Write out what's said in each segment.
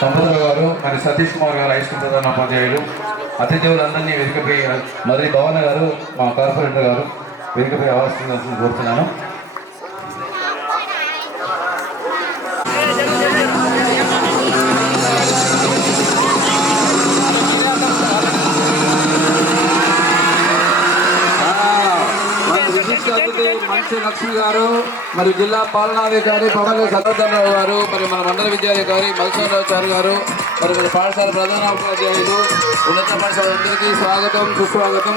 సంపదరావు గారు, మరి సతీష్ కుమార్ గారు హై స్కూల్ ప్రధానోపాధ్యాయులు, అతిథులందరినీ వేదికపై, మరి భవన గారు మా కార్పొరేటర్ గారు వేదికపై ఆవాల్సిందని కోరుతున్నాను. మంచి లక్ష్మి గారు, మరి జిల్లా పాలనాధికారి పవన్ సత్యనారాయణ గారు, మరి మన మండల విద్యాధికారి మల్సరావు గారు, మరి మన పాఠశాల ప్రధానోపాధ్యాయులు, ఉన్నత పాఠశాల అందరికీ స్వాగతం, సుస్వాగతం.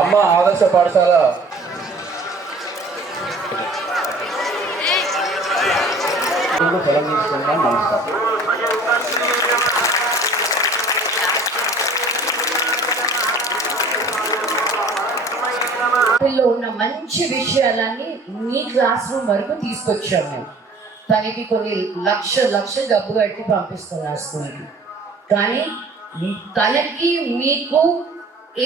అమ్మ ఆదర్శ పాఠశాల ఉన్న మంచి విషయాలన్నీ మీ క్లాస్ రూమ్ వరకు తీసుకొచ్చాం మేము. తనకి కొన్ని లక్ష డబ్బు కట్టి పంపిస్తున్నాం స్కూల్కి, కానీ తనకి మీకు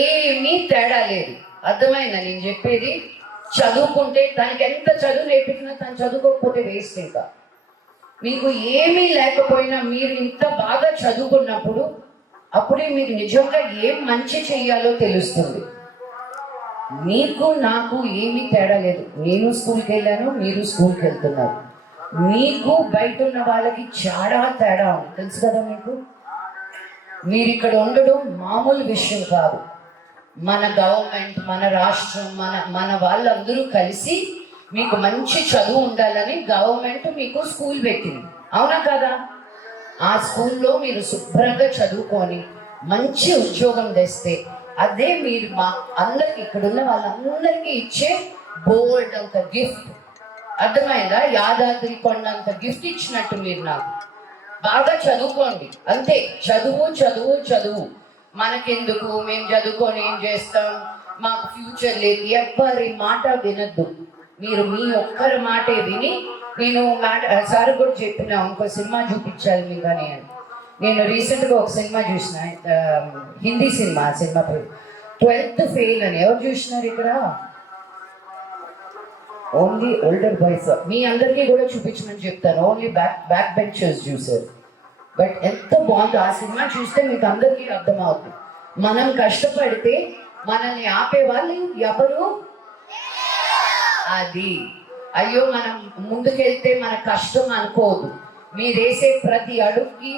ఏమీ తేడా లేదు. అర్థమైందా నేను చెప్పేది? చదువుకుంటే తనకి ఎంత చదువు నేర్పించినా తను చదువుకోకపోతే వేస్ట్. ఇంకా మీకు ఏమీ లేకపోయినా మీరు ఇంత బాగా చదువుకున్నప్పుడు అప్పుడే మీకు నిజంగా ఏం మంచి చెయ్యాలో తెలుస్తుంది. మీకు నాకు ఏమీ తేడా లేదు. నేను స్కూల్కి వెళ్ళాను, మీరు స్కూల్కి వెళ్తున్నారు. మీకు బయట ఉన్న వాళ్ళకి చాలా తేడా ఉంది, తెలుసు కదా మీకు. మీరు ఇక్కడ ఉండడం మామూలు విషయం కాదు. మన గవర్నమెంట్, మన రాష్ట్రం, మన వాళ్ళందరూ కలిసి మీకు మంచి చదువు ఉండాలని గవర్నమెంట్ మీకు స్కూల్ పెట్టింది, అవునా కదా? ఆ స్కూల్లో మీరు శుభ్రంగా చదువుకొని మంచి ఉద్యోగం తెస్తే అదే మీరు మా అందరికి, ఇక్కడున్న వాళ్ళందరికీ ఇచ్చే బోల్డ్ అంత గిఫ్ట్. అర్థమైందా? యాదాద్రి కొండంత గిఫ్ట్ ఇచ్చినట్టు మీరు నాకు. బాగా చదువుకోండి అంతే. చదువు చదువు చదువు. మనకెందుకు, మేము చదువుకొని ఏం చేస్తాం, మాకు ఫ్యూచర్ లేదు, ఎవ్వరి మాట వినద్దు. మీరు మీ ఒక్కరి మాటే విని, నేను సార్ కూడా చెప్పిన ఇంకో సినిమా చూపించాలి మీకు అని. నేను రీసెంట్గా ఒక సినిమా చూసిన, Hindi cinema. Cinema 12th fail అని. ఎవరు చూసినారు ఇక్కడ? Only older boys. మీ అందరికీ కూడా చూపించమని చెప్తాను. ఓన్లీ బ్యాక్ బెంచర్స్ చూసారు. బట్ ఎంత బాగుందో ఆ సినిమా. చూస్తే మీకు అందరికీ అర్థమవుతుంది. మనం కష్టపడితే మనల్ని ఆపేవాళ్ళు ఎవరు? అది అయ్యో మనం ముందుకెళ్తే మన కష్టం అనుకోవద్దు. మీరేసే ప్రతి అడుగుకి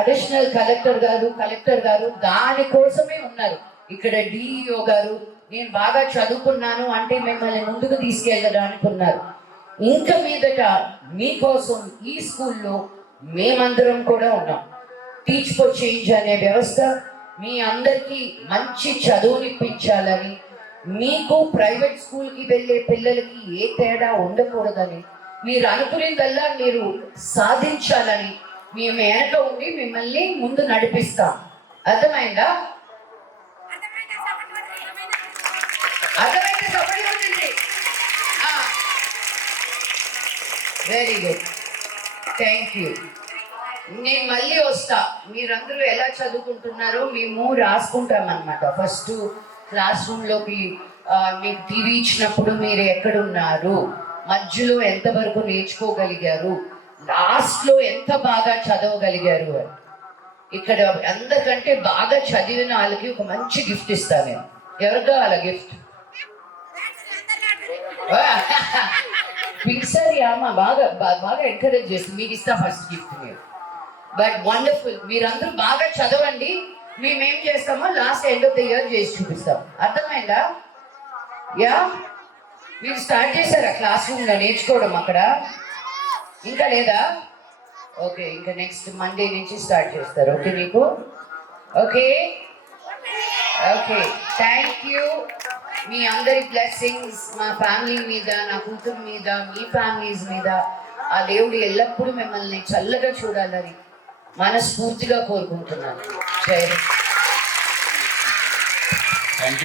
అడిషనల్ కలెక్టర్ గారు దానికోసమే ఉన్నారు. ఇక్కడ డిఈఓ గారు నేను బాగా చదువుకున్నాను అంటే మిమ్మల్ని ముందుకు తీసుకెళ్ళడానికి ఉన్నారు. ఇంకా మీదట మీకోసం ఈ స్కూల్లో మేమందరం కూడా ఉన్నాం. టీచ్ ఫర్ చేంజ్ అనే వ్యవస్థ మీ అందరికీ మంచి చదువునిప్పించాలని, మీకు ప్రైవేట్ స్కూల్కి వెళ్ళే పిల్లలకి ఏ తేడా ఉండకూడదని, మీరు అనుకునేదల్లా మీరు సాధించాలని మేము వెనక ఉండి మిమ్మల్ని ముందు నడిపిస్తాం. అర్థమైందా? అర్థమైతే సపోర్ట్ ఇవ్వండి. Very good, thank you. నేను మళ్ళీ వస్తా. మీరందరూ ఎలా చదువుకుంటున్నారో మేము రాసుకుంటామన్నమాట. ఫస్ట్ క్లాస్ రూమ్లోకి మీకు టీవీ ఇచ్చినప్పుడు మీరు ఎక్కడున్నారు, మధ్యలో ఎంతవరకు నేర్చుకోగలిగారు, లాస్ట్లో ఎంత బాగా చదవగలిగారు అని. ఇక్కడ అందరికంటే బాగా చదివిన వాళ్ళకి ఒక మంచి గిఫ్ట్ ఇస్తాను నేను. ఎవరు కావాలా గిఫ్ట్? పిక్సర్ అమ్మ బాగా బాగా ఎంకరేజ్ చేస్తుంది. మీకు ఇస్తా ఫస్ట్ గిఫ్ట్ మీరు. But wonderful. మీరందరూ బాగా చదవండి. మేమేం చేస్తామో last end of the year చేసి చూపిస్తాం. అర్థమైందా? యా, మీరు స్టార్ట్ చేశారా క్లాస్ రూమ్లో నేర్చుకోవడం? అక్కడ ఇంకా లేదా? ఓకే, ఇంకా నెక్స్ట్ మండే నుంచి స్టార్ట్ చేస్తారు. ఓకే మీకు? Okay okay, thank you. మీ అందరి బ్లెస్సింగ్స్ మా ఫ్యామిలీ మీద, నా కూతురు మీద, మీ ఫ్యామిలీస్ మీద ఆ దేవుడు ఎల్లప్పుడూ మిమ్మల్ని చల్లగా చూడాలని మనస్ఫూర్తిగా కోరుకుంటున్నాను. జై హింద్.